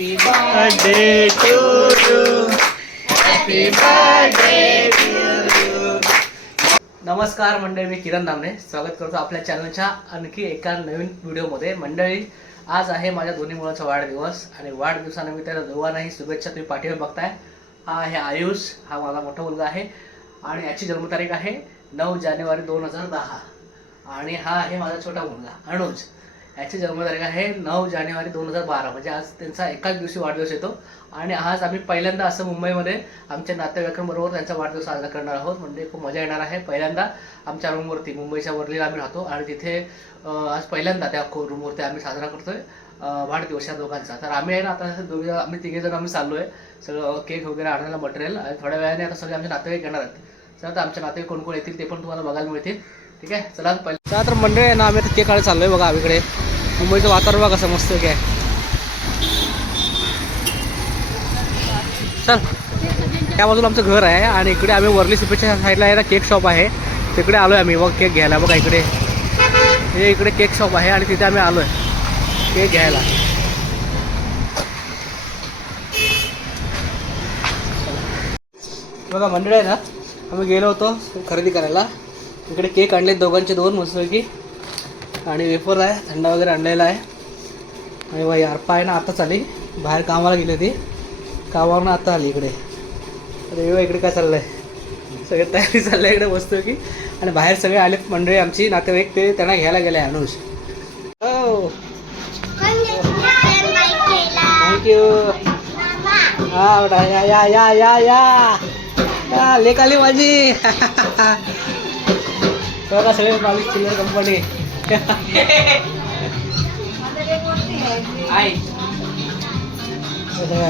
Happy birthday to you. Happy birthday to you. नमस्कार मंडळी, मी किरण नामने स्वागत करतो आपल्या चॅनलच्या आणखी एका नवीन व्हिडिओमध्ये. मंडळी, आज आहे माझ्या दोन्ही मुलांचा वाढदिवस आणि वाढदिवसानिमित्त त्या दोघांनाही शुभेच्छा तुम्ही पाठीवर बघताय. हा आहे आयुष, हा माझा मोठा मुलगा आहे आणि याची जन्मतारीख आहे 9 जानेवारी 2010 आणि हा आहे माझा छोटा मुलगा अनुज, याची जन्मतारीख आहे 9 जानेवारी 2012. म्हणजे आज त्यांचा एकाच दिवशी वाढदिवस येतो आणि आज आम्ही पहिल्यांदा असं मुंबईमध्ये आमच्या नातेवाईकांबरोबर त्यांचा वाढदिवस साजरा करणार आहोत. म्हणजे खूप मजा येणार आहे. पहिल्यांदा आमच्या रूमवरती, मुंबईच्या वरलीला आम्ही राहतो आणि तिथे आज पहिल्यांदा त्या रूमवरती आम्ही साजरा करतोय वाढदिवस या दोघांचा. तर आम्ही आहे ना, आता आम्ही तिघेजण आम्ही चाललो आहे सगळं केक वगैरे आणायला, मटेरियल, आणि थोड्या वेळाने आता सगळे आमचे नातेवाईक येणार आहेत. चला, तर आमच्या नातेवाईक कोण कोण येतील ते पण तुम्हाला बघायला मिळतील. ठीक आहे, चला पहिला तर मंडळी आहे ना, आम्ही आता केक काढायला चाललो आहे. बघा आम्हीकडे मुंबईचं वातावरण बघा कसं मस्त आहे. चल, त्या बाजूला आमचं घर आहे आणि इकडे आम्ही वर्ली सुपेच्या साईडला आहे ना केक शॉप आहे, तिकडे आलो आहे आम्ही. बघ केक घ्यायला, बघा इकडे हे इकडे केक शॉप आहे आणि तिथे आम्ही आलो आहे केक घ्यायला. बघा मंडळी आहे ना, आम्ही गेलो होतो खरेदी करायला. इकडे केक आणले दोघांचे दोन मस्तपैकी आणि वेफर आहे, थंडा वगैरे आणलेला आहे. आणि बाई अर्पा आहे ना आताच आली, बाहेर कामाला गेली होती, कामावरून आता आली इकडे. अरे इकडे काय चाललं आहे, सगळे तयारी चालली आहे इकडे मस्तपैकी. आणि बाहेर सगळे आलेत मंडळी आमची नातेवाईक, ते त्यांना घ्यायला गेले. अनुष, हो थँक्यू. हा बेटा, या या या या या लेक आली माझी. बघा सगळे मालिक चिल्लर कंपनी. आई,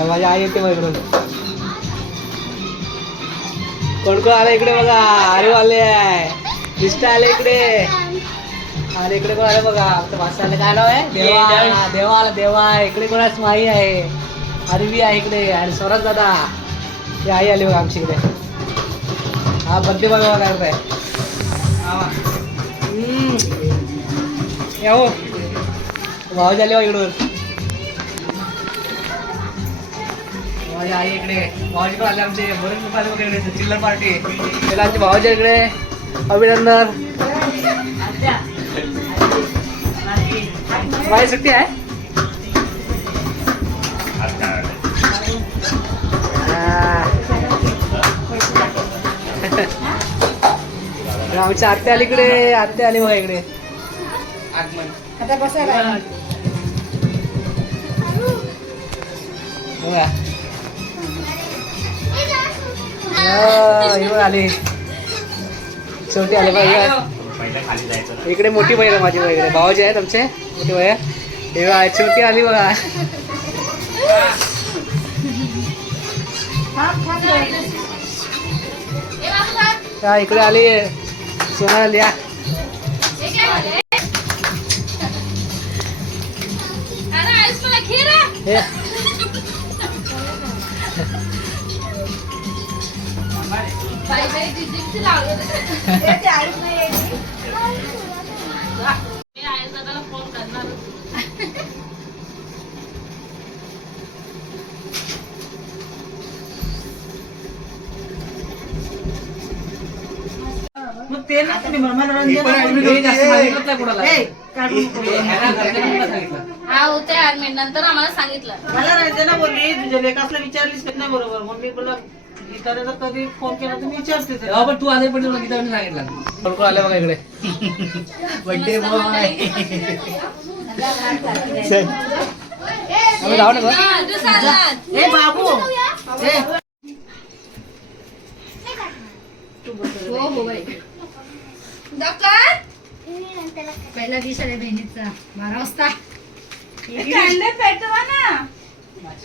माझी आई येते मग इकडून. कोण कोण आलं इकडे बघा, आरू आले आहे, मिस्टर आले इकडे, आणि इकडे कोण आले बघा, आमचं भाषा आले. काय नाव आहे? देवा. देवा आला, देवा. इकडे कोणाच माई आहे, अरवी आहे इकडे, आणि स्वराज दादा. ही आई आली बघा आमची इकडे. हा बड्डे बघा काय करताय. या हो भाऊजी आले इकडून. माझी आई इकडे, भाऊजी पण आले आमचे, बरेच लोक आले बघा इकडे, चिल्लर पार्टी. त्याला आमचे भाऊजी इकडे. अभिनंदन. माझी सुट्टी आहे. आमची आत्या आली इकडे, आत्या आली बघा इकडे. आता बसायला बघा, आली छोटी आली बघा इकडे. मोठी बहीण आहे माझी बहीण इकडे, भावाजी आहेत आमचे मोठी बहीण. हे छोटी आली बघा. इकडे आली सोना आली. मग ते ना तुम्ही मनोरंजन नंतर आम्हाला सांगितलं. मला रंजना बोलली तुझ्या लेकासला विचारलीस का नाही बरोबर. मग मी बोला गीताने जर कधी फोन केला तर मी विचारते. पण तू आले पण गीताने सांगितलं. कोण आले बघा इकडे. Birthday boy. जाऊ ना ए बाबू, पहिला दिवस आहे बहिणीचा 12 वाजता. पेटवा ना,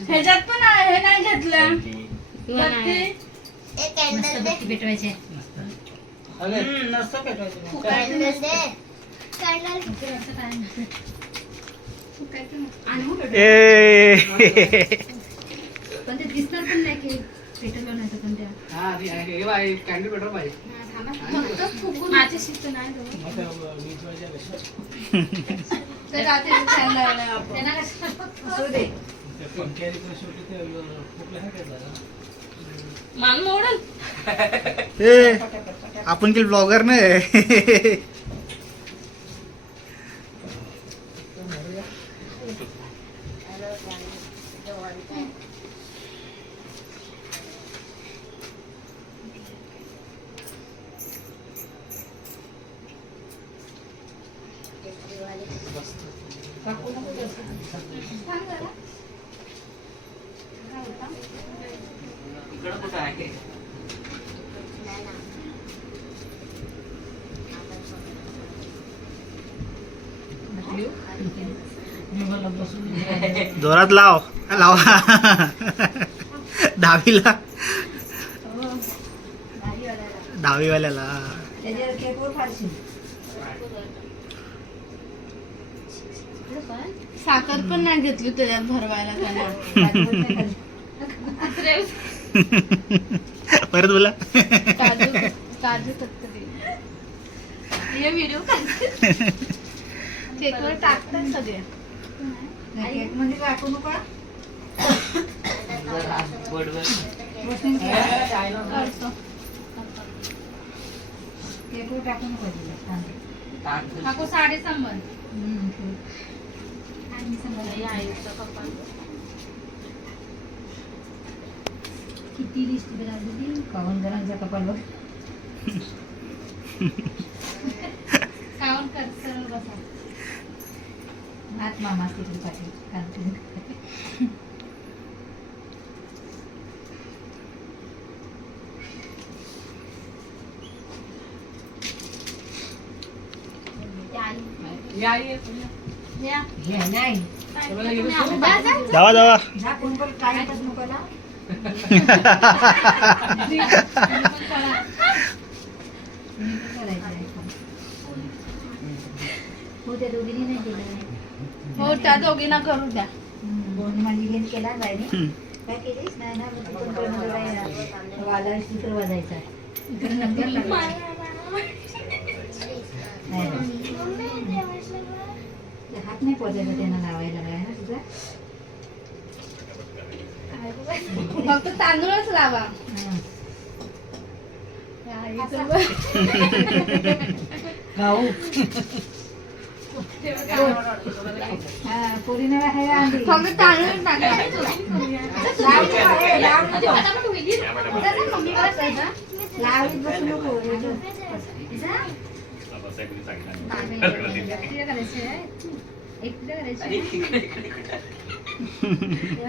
ह्याच्यात पण हे नाही घेतलं. पेटवायचे नसतं पेटवायचं. पण ते दिसणार पण नाही की पेटवलं नाही. पण त्या कॅन्डल पेट्रोल पाहिजे. माझी शिस्त नाही मान मोडल. ए आपण की ब्लॉगर नाही. इकडं कुठं आहे? जोरात लाव लावा. दहावीला दहावीवाल्याला साखर पण नाही घेतली त्याच्यात भरवायला त्यांना. परत बोला. काजू काजू कतरी हे व्हिडिओ केकवर टाकतात सगळे. केक मध्ये टाकू नका. जरा बोर्डवर. करतो. केकवर टाकू नका तिला. ताट. काकू साडी सांभाळ. आणि समजा आईचा कपाल. किती दिसते बघा दीदी. काहून जणांच्या कपालवर. काऊन कर सरळ बसा. नात मामा तिकडे पाठी. या. हे नाही. जावा जावा. जा कोण पण काय करत नकोला. हो त्या दोघींनी नाही केलं. हो त्या दोघींना करू द्या. दोन्ही माझी घेऊन केला जायने. काय केलीस नाही ना मग तू पण मला वाजायला तिकडे वाजायचा. इकडे नंतर लागला. हात नाही पोचायचा त्यांना लावायला लागला ना तुझा. फक्त तांदूळच लावा. गाऊ पोरीने आहे आंधी. फक्त तांदूळ टाका. लावीत बसू नको.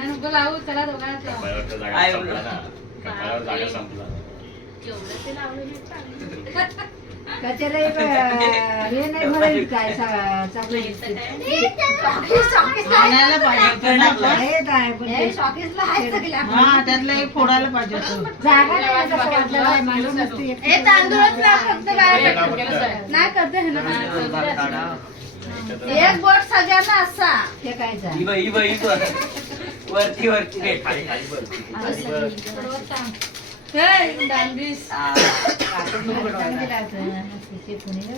नको लावू त्याला दोघांना. काय बोलला? कचेला हे नाही भरेल काय चांगलं दिसते. आणायला पाहिजे होतं. हे काय पण ते हा त्यातलं एक फोडायला पाहिजे होतं. जागा नाही आता पोटाला काय माणूस नसते. हे तांदूळच लाव फक्त बाहेर. नाही करते हे ना. एक बोट सगळ्यांना असा. ते काय जा. इब इब इब. वरती वरती घे. हे डांबीस. चांगली लागतं. ते पुणे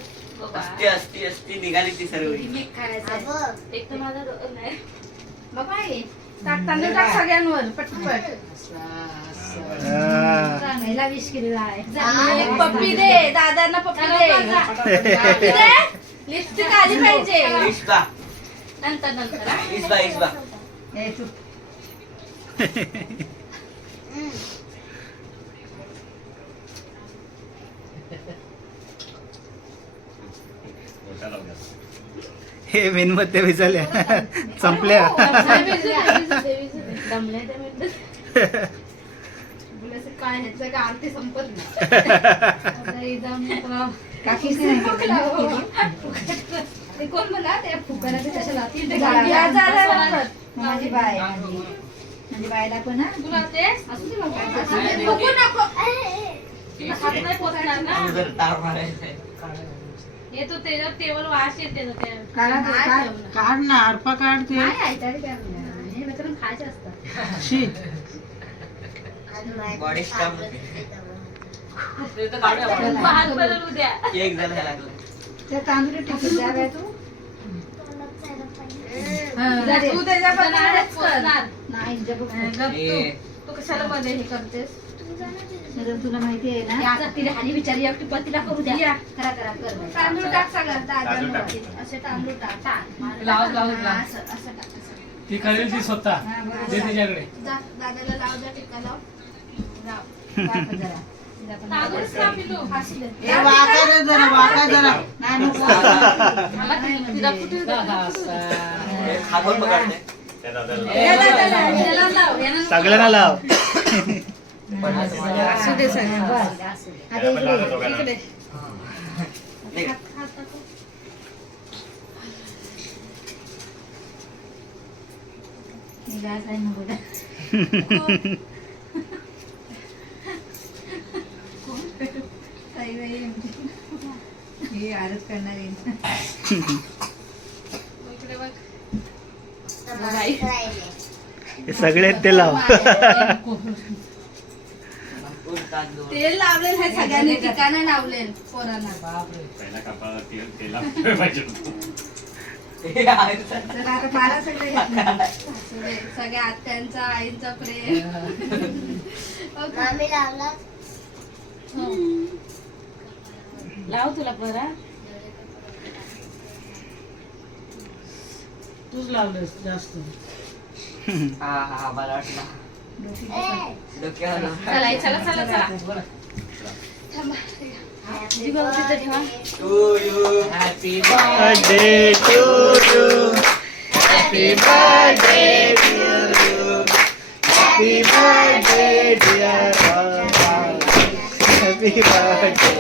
असती असती असती निघाली ती सर्व. एक तर माझा नाही बाबा हे टाक तांदूळ टाक सगळ्यांवर पटपट. महिला 20 किलो आहे. एक पप्पी दे दादांना. पप्पी दे. लिपस्टिक आली पाहिजे इस्बा नंतर नंतर. इस्बा इस्बा. हे चुप. हे मेनमध्ये विचारल्या संपल्या. दमले ते काय ह्याचं का आरती संपत नाही. काकीच नाही केली. ते कोण म्हणा ते फुकायला ते कशाला माझी बाय माझी बायला पण हा. तुला ते असू दे मग. नको नको. हात नाही पोचणार ना. जर तार मारायचंय. येतो त्याच्यावर टेबल वास येते ना ते. काढा ते, नाही काढ. ठेवलं. काढ ना अर्पा काढ ते. नाही आयतारी काय म्हणणार. हे मित्रांनो खायचे असतात. शी. Body stamp. हात बदलू द्या. केक झाला लागला. ते तांदूळ टिकून द्या बाय तू. तू त्याच्याबद्दल पोचणार. तुझ्या बघ. तू कशाला मध्ये हे करतेस नगर तुला माहिती आहे ना आता तिला हानी विचारली एकटी पण तिला करू द्या करा करा कर बाई. तांदूळ टाक सगळ्यात तांदूळ टाक. असे तांदूळ टाक लाव, लाव, हा, लाव. असं असं टाक असं. ती करेल ती स्वतः हा, बरोबर. दे तिच्याकडे. जा दादाला लाव जा टिक्का लाव दाखव जरा. तिला पण दाखव. असले. हे वाका रे जरा वाका जरा नाही नको तिला कुठे दा, दा, असा. हातून पकडते. त्या दादाला याला लाव याला सगळ्यांना लाव. असू दे सर हा, बस, असू दे. आता त्याला पण लावलं इकडे दोघांना. इकडे निघ. हात टाकू. मी गास आहे नको द्या. ताई बाई आमची. हे आरच करणार आहे. इकडे बघ हे सगळे आहेत ते लाव. तेल लावलेलं आहे सगळ्यांनी ठिकाणं लावलेल पोरांना बापरे. पहिला कपाळाला तेल लावलं पाहिजे हे आहे. चला आता मला सगळे घातलं. असू दे. सगळ्या आत्यांचा आईचा प्रेम लाव तुला बरा तूच लावलंस जास्त हा हा मला वाटलं डोक्याला. चला चला चला चला थांबा जीवा तिथं ठेवा To you, happy birthday. Birthday to you. Happy birthday to you. Happy birthday dear happy birthday.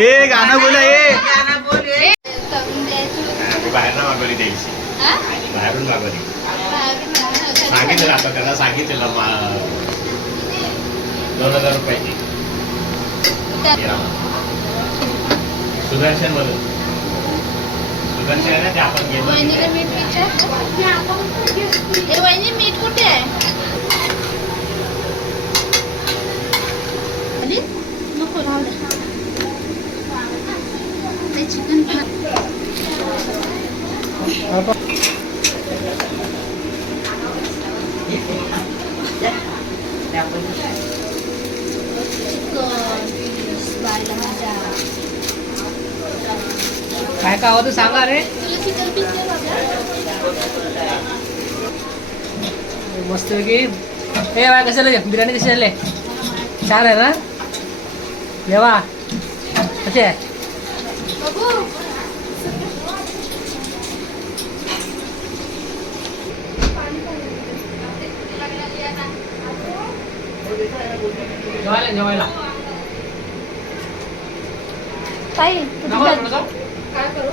ए गाणं बोला ए. गाणं बोल हे. करून द्यायचं ती बाहेर मागवली द्यायची हा? बाहेरून मागवली सांगितलं आपण त्याला सांगितलेलं 2,000 रुपयाची सुदर्शन मधून सुदर्शन आहे ना ते आपण घेतो वहिनीला मीठ विचार ए वहिनी मीठ कुठे आहे आणि? नको राहू दे ते चिकन काय काय होतं सांगा रे. तुला चिकन पीस मस्त की हे बाय कशाला बिर्याणी कशी झाली छान आहे ना जेवा कशी आहे. बघू जेवायला जेवायला ताई नको, नको. काय करू